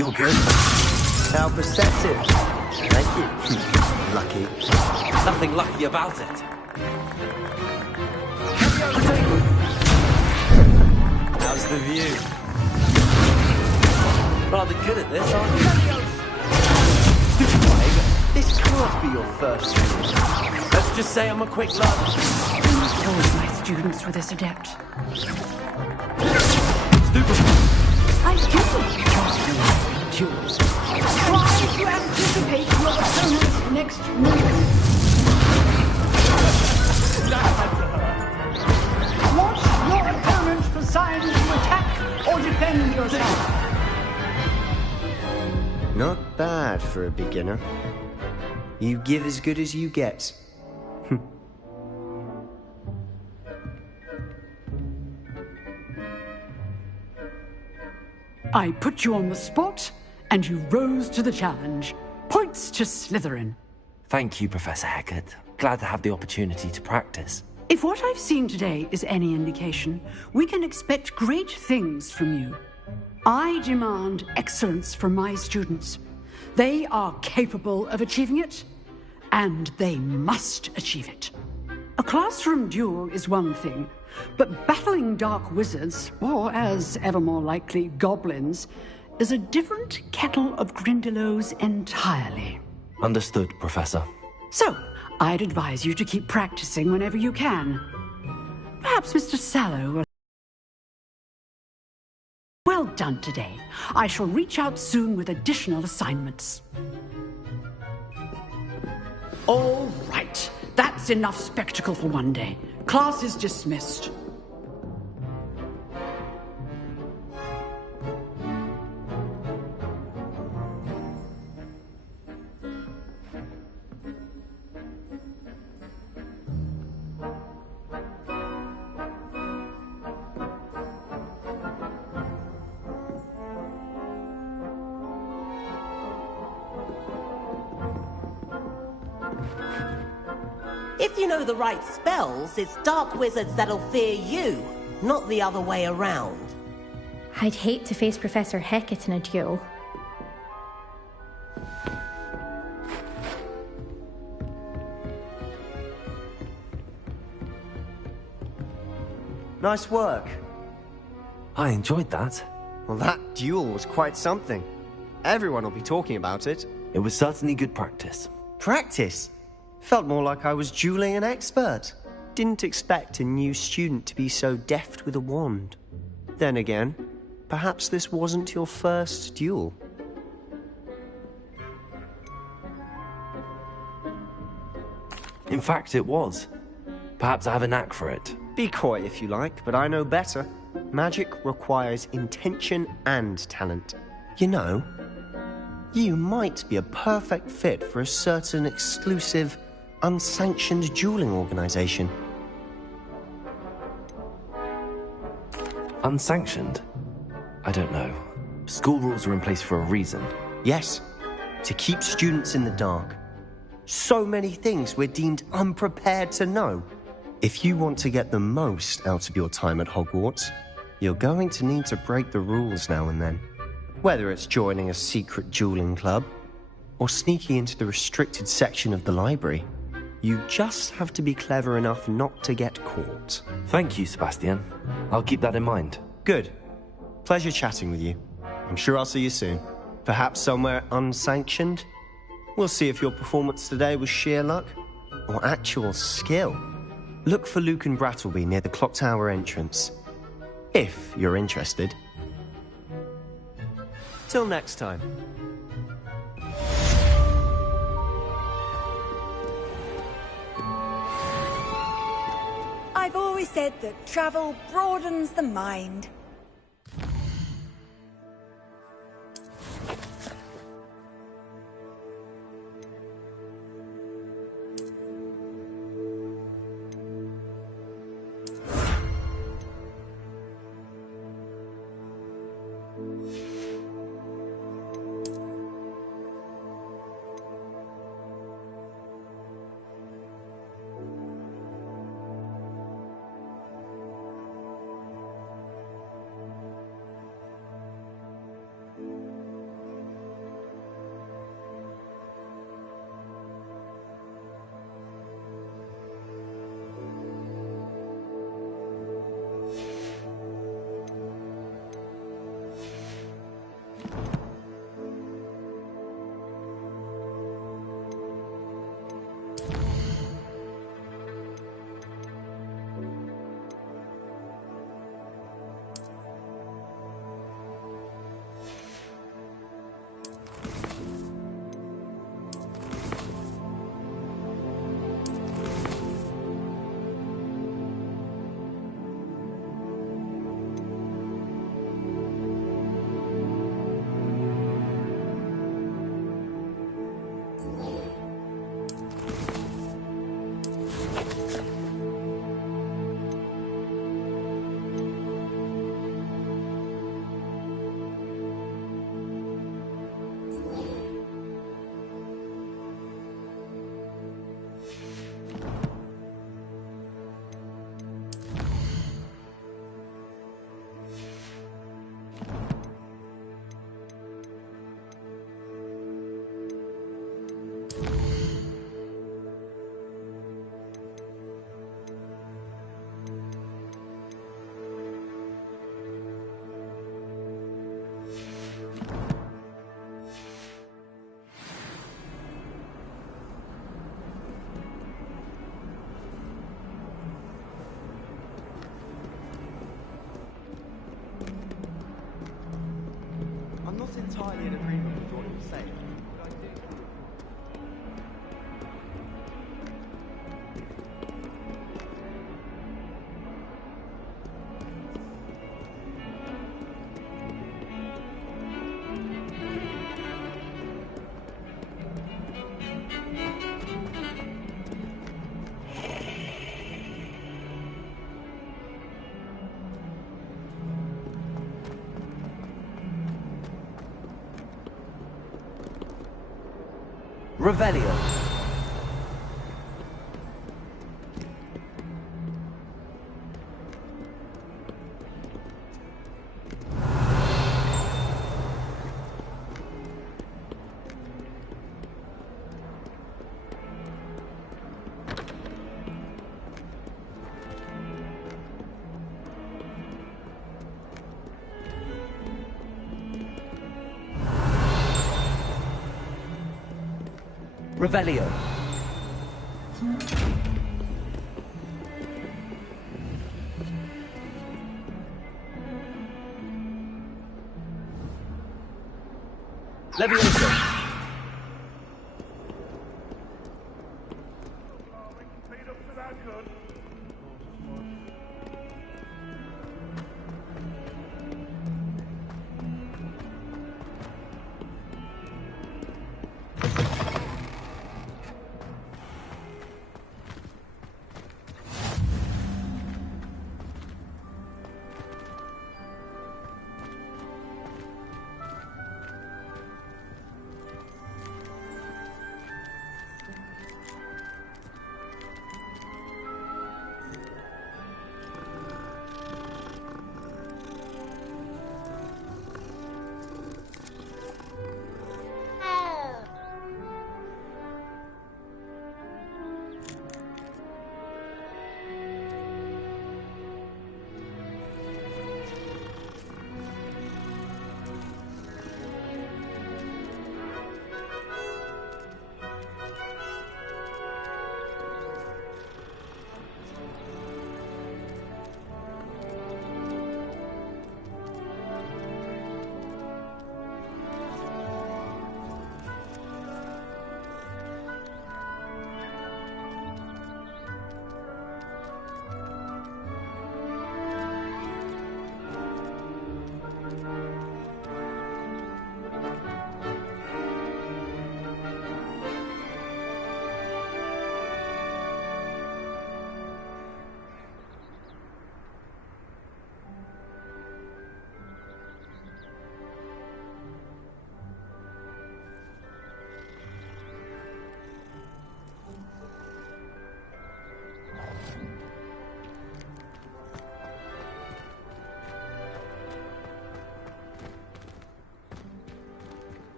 You're good. How perceptive. Thank you. Lucky. Nothing lucky about it. How's the view? Rather good at this, aren't you? This can't be your first student. Let's just say I'm a quick learner. All of my students were this adept. Stupid. I do. Try to anticipate your opponent's next move. Watch your opponent for signs to attack or defend yourself. Not bad for a beginner. You give as good as you get. I put you on the spot, and you rose to the challenge. Points to Slytherin. Thank you, Professor Hecat. Glad to have the opportunity to practice. If what I've seen today is any indication, we can expect great things from you. I demand excellence from my students. They are capable of achieving it, and they must achieve it. A classroom duel is one thing, but battling dark wizards, or as ever more likely, goblins, is a different kettle of Grindylows entirely. Understood, Professor. So, I'd advise you to keep practicing whenever you can. Perhaps Mr. Sallow will... Well done today. I shall reach out soon with additional assignments. All right. That's enough spectacle for one day. Class is dismissed. If you know the right spells, it's dark wizards that'll fear you, not the other way around. I'd hate to face Professor Hecat in a duel. Nice work. I enjoyed that. Well, that duel was quite something. Everyone will be talking about it. It was certainly good practice. Practice? Felt more like I was dueling an expert. Didn't expect a new student to be so deft with a wand. Then again, perhaps this wasn't your first duel. In fact, it was. Perhaps I have a knack for it. Be coy if you like, but I know better. Magic requires intention and talent. You know, you might be a perfect fit for a certain exclusive, unsanctioned dueling organization. Unsanctioned? I don't know. School rules are in place for a reason. Yes, to keep students in the dark. So many things we're deemed unprepared to know. If you want to get the most out of your time at Hogwarts, you're going to need to break the rules now and then. Whether it's joining a secret dueling club, or sneaking into the restricted section of the library, you just have to be clever enough not to get caught. Thank you, Sebastian. I'll keep that in mind. Good. Pleasure chatting with you. I'm sure I'll see you soon. Perhaps somewhere unsanctioned? We'll see if your performance today was sheer luck, or actual skill. Look for Luke and Brattleby near the clock tower entrance, if you're interested. Till next time. I've always said that travel broadens the mind. entirely in agreement with what you're saying. Revelio. Revelio. Levioso.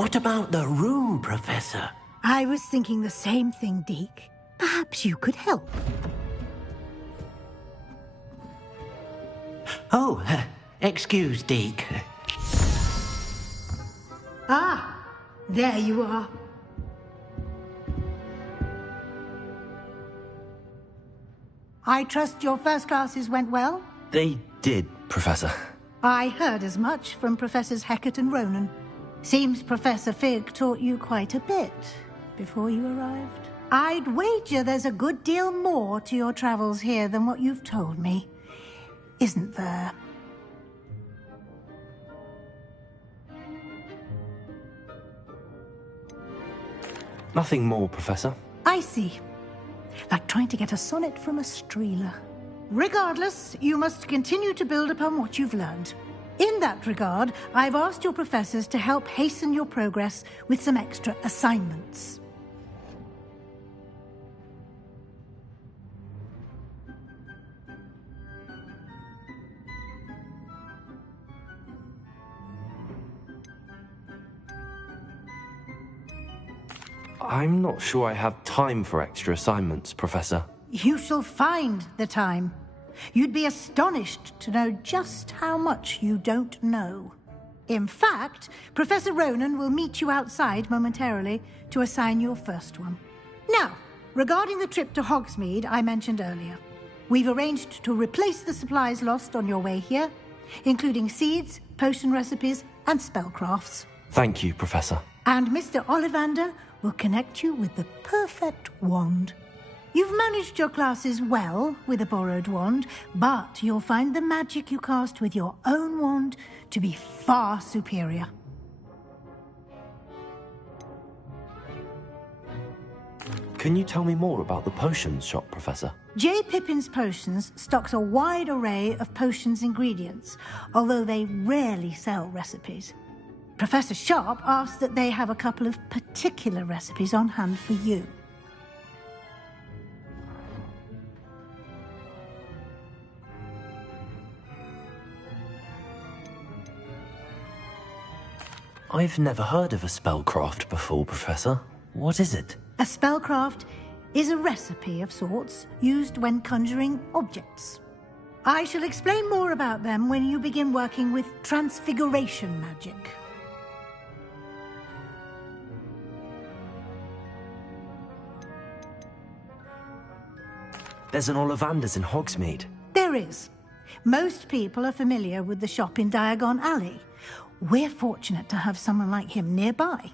What about the room, Professor? I was thinking the same thing, Deke. Perhaps you could help. Oh, excuse, Deke. Ah, there you are. I trust your first classes went well? They did, Professor. I heard as much from Professors Hecat and Ronan. Seems Professor Fig taught you quite a bit before you arrived. I'd wager there's a good deal more to your travels here than what you've told me, isn't there? Nothing more, Professor. I see. Like trying to get a sonnet from a streeler. Regardless, you must continue to build upon what you've learned. In that regard, I've asked your professors to help hasten your progress with some extra assignments. I'm not sure I have time for extra assignments, Professor. You shall find the time. You'd be astonished to know just how much you don't know. In fact, Professor Ronan will meet you outside momentarily to assign your first one. Now, regarding the trip to Hogsmeade I mentioned earlier, we've arranged to replace the supplies lost on your way here, including seeds, potion recipes, and spellcrafts. Thank you, Professor. And Mr. Ollivander will connect you with the perfect wand. You've managed your classes well with a borrowed wand, but you'll find the magic you cast with your own wand to be far superior. Can you tell me more about the potions shop, Professor? J. Pippin's Potions stocks a wide array of potions ingredients, although they rarely sell recipes. Professor Sharp asked that they have a couple of particular recipes on hand for you. I've never heard of a spellcraft before, Professor. What is it? A spellcraft is a recipe of sorts used when conjuring objects. I shall explain more about them when you begin working with transfiguration magic. There's an Ollivander's in Hogsmeade. There is. Most people are familiar with the shop in Diagon Alley. We're fortunate to have someone like him nearby.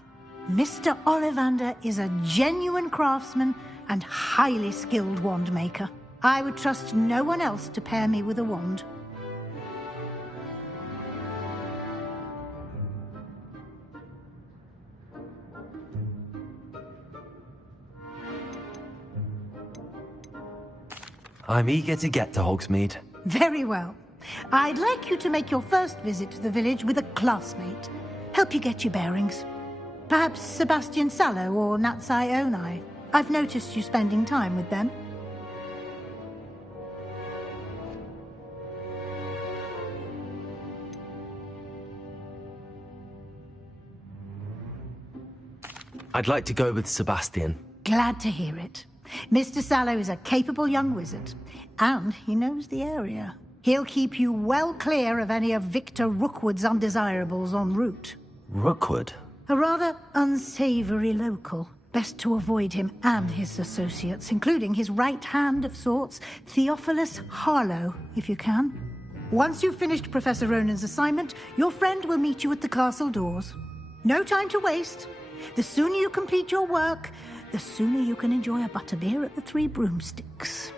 Mr. Ollivander is a genuine craftsman and highly skilled wand maker. I would trust no one else to pair me with a wand. I'm eager to get to Hogsmeade. Very well. I'd like you to make your first visit to the village with a classmate. Help you get your bearings. Perhaps Sebastian Sallow or Natsai Onai. I've noticed you spending time with them. I'd like to go with Sebastian. Glad to hear it. Mr. Sallow is a capable young wizard, and he knows the area. He'll keep you well clear of any of Victor Rookwood's undesirables en route. Rookwood? A rather unsavory local. Best to avoid him and his associates, including his right hand of sorts, Theophilus Harlow, if you can. Once you've finished Professor Ronan's assignment, your friend will meet you at the castle doors. No time to waste. The sooner you complete your work, the sooner you can enjoy a butterbeer at the Three Broomsticks.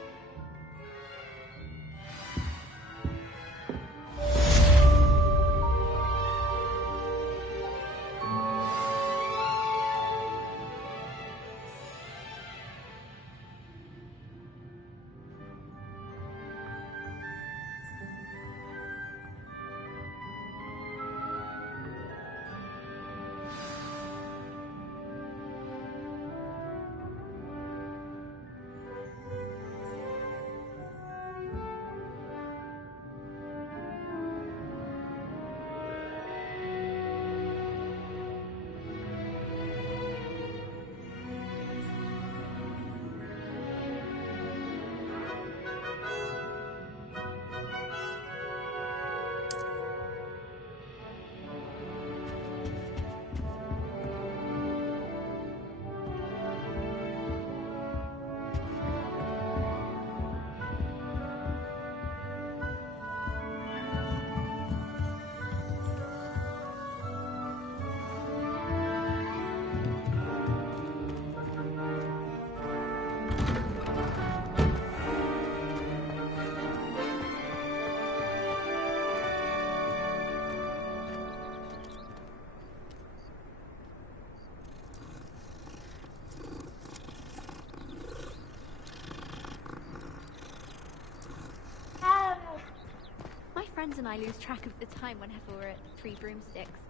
friends and I lose track of the time whenever we're at Three Broomsticks.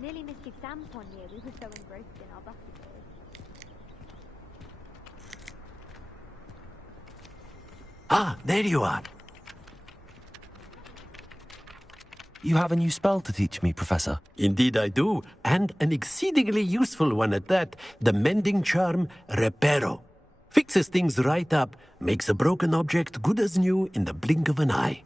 Nearly missed exams one year, we were so engrossed in our buffeting. Ah, there you are. You have a new spell to teach me, Professor. Indeed I do, and an exceedingly useful one at that. The mending charm, Reparo. Fixes things right up, makes a broken object good as new in the blink of an eye.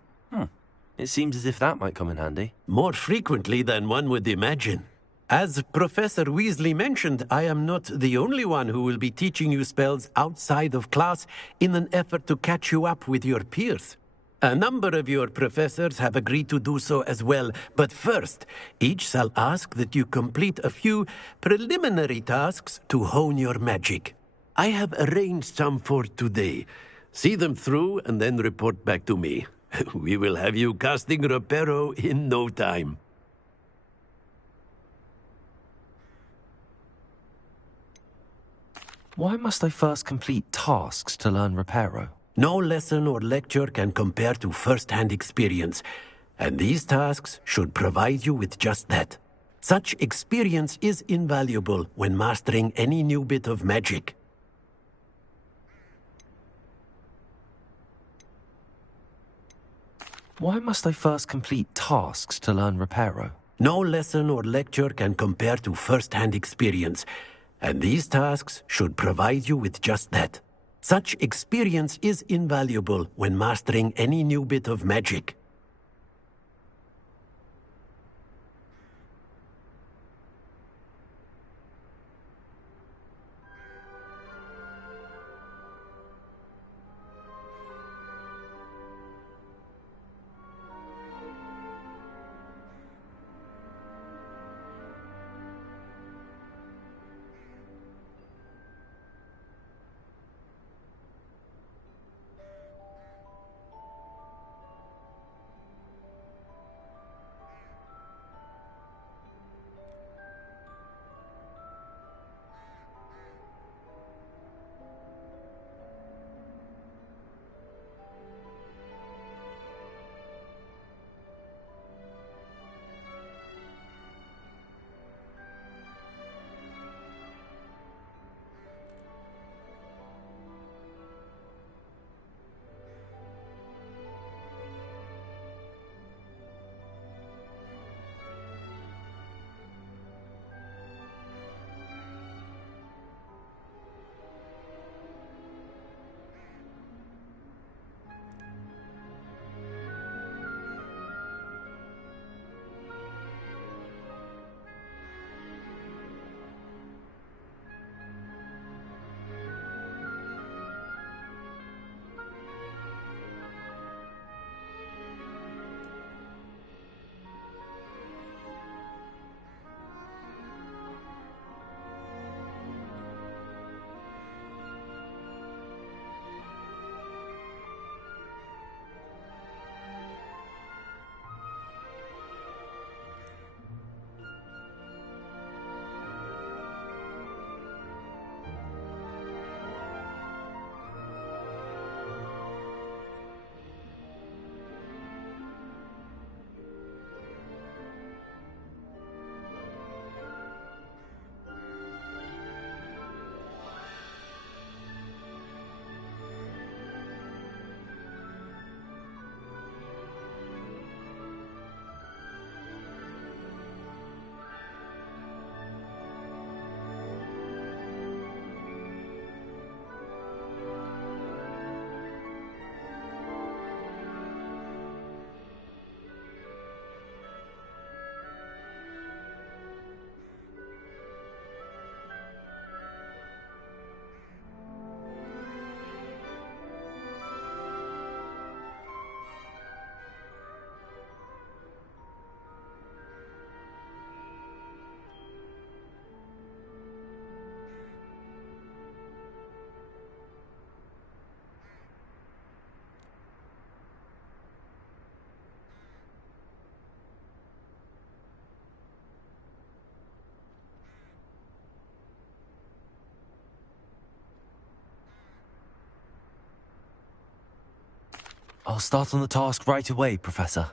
It seems as if that might come in handy. More frequently than one would imagine. As Professor Weasley mentioned, I am not the only one who will be teaching you spells outside of class in an effort to catch you up with your peers. A number of your professors have agreed to do so as well, but first, each shall ask that you complete a few preliminary tasks to hone your magic. I have arranged some for today. See them through and then report back to me. We will have you casting Reparo in no time. Why must I first complete tasks to learn Reparo? No lesson or lecture can compare to first-hand experience, and these tasks should provide you with just that. Such experience is invaluable when mastering any new bit of magic. Why must I first complete tasks to learn Reparo? No lesson or lecture can compare to first-hand experience, and these tasks should provide you with just that. Such experience is invaluable when mastering any new bit of magic. I'll start on the task right away, Professor.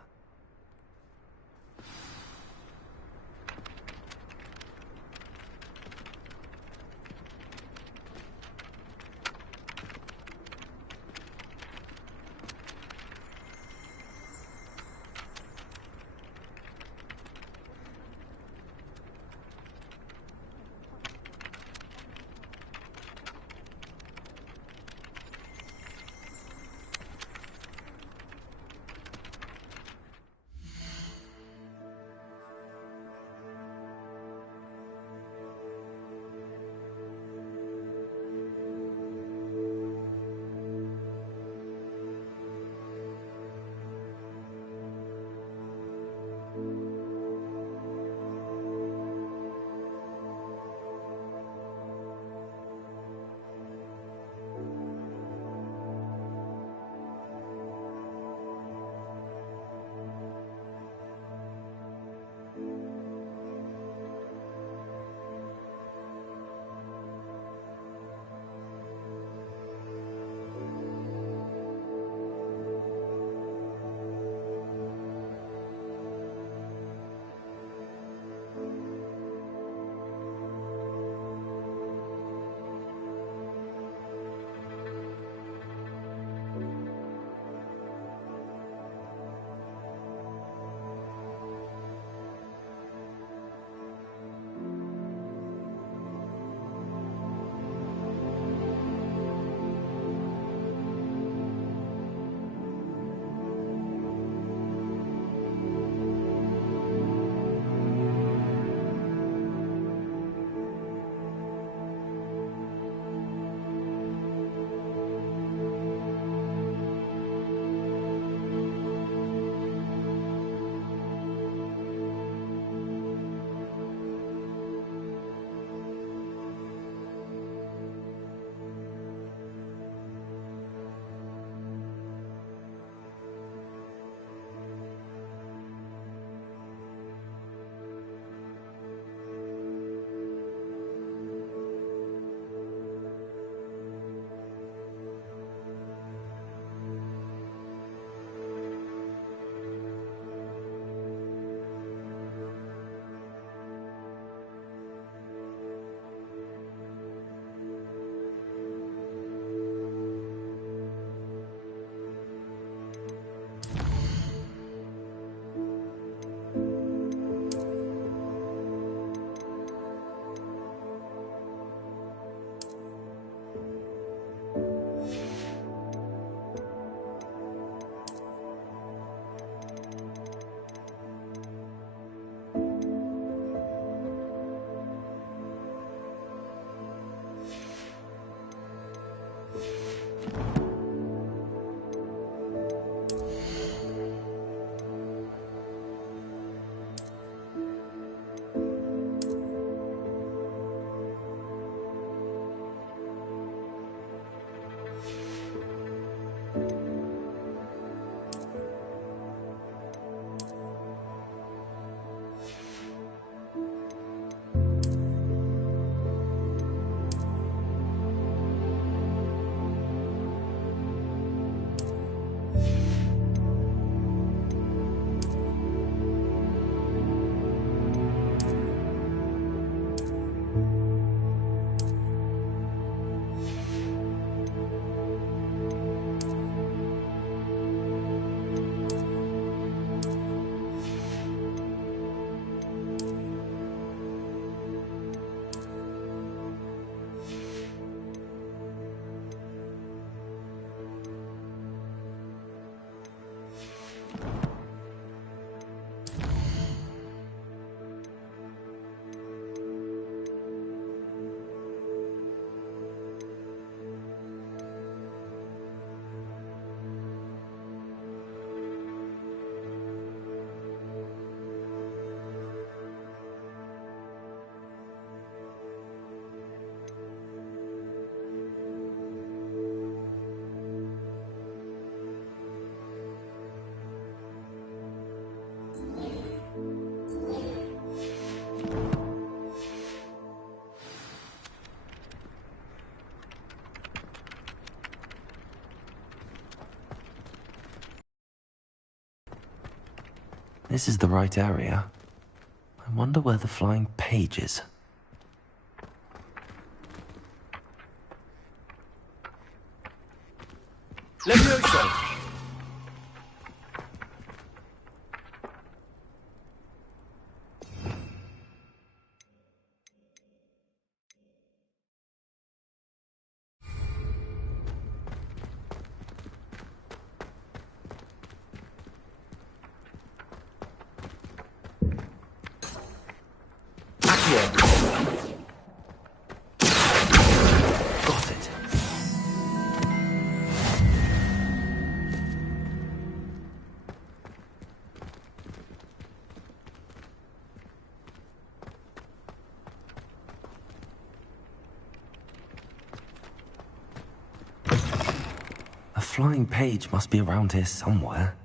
This is the right area. I wonder where the flying page is. Levioso! Got it. A flying page must be around here somewhere.